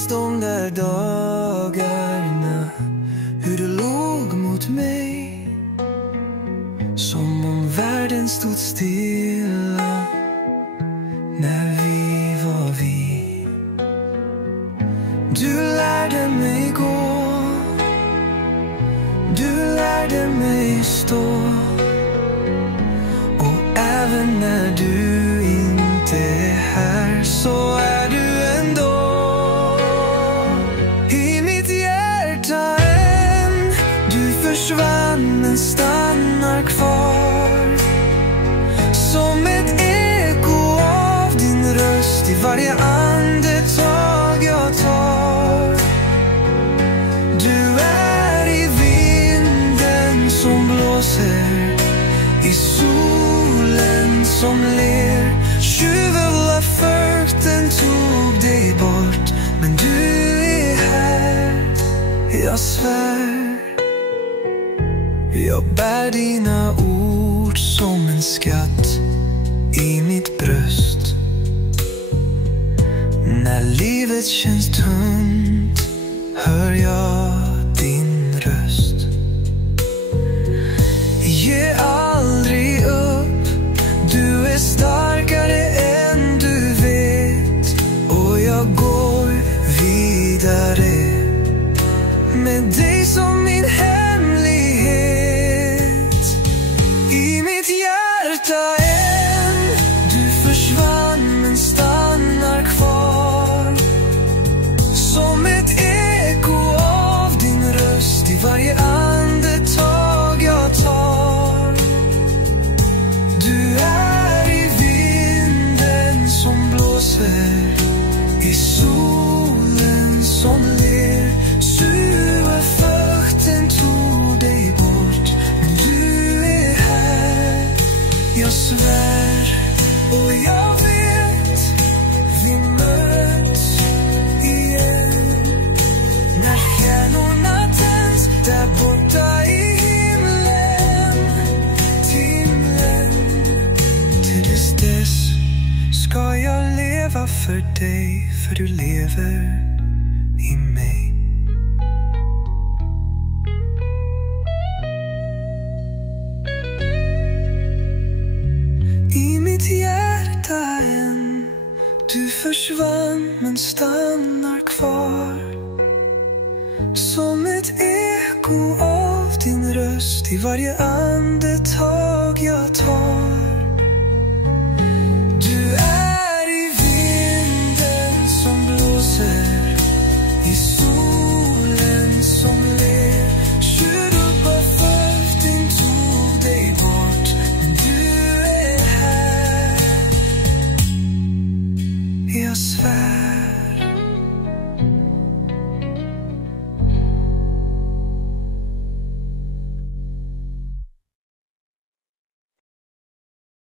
minns de där dagarna, hur du låg mot mig, som om världen stod stilla när vi var vi. Du lärde mig gå, du lärde mig stå, och även när du inte är här så är du ändå i mitt hjärta än. Du försvann men stannar kvar, som ett eko av din röst i varje andetag jag tar. Du är i vinden som blåser, i solen som ler. Tjuvflökten tog dig bort, men du är här, jag svär. Jag bär dina ord som en skatt i mitt bröst. När livet känns tungt hör jag din röst. Ge aldrig upp, du är starkare än du vet, och jag går vidare med dig som min hemlighet. I mitt hjärta än, du försvann men stannar kvar, som ett eko av din röst i varje andetag jag tar. Du är i vinden som blåser, i solen som ler. Tjuvflökten tog dig bort, men du är här, jag svär. Och jag vet, vi möts igen när stjärnorna tänds där borta i himlen. Timlen, till dess ska jag leva för dig, för du lever i mig. I mitt hjärta än, du försvann men stannar kvar, som ett eko av din röst i varje andetag jag tar.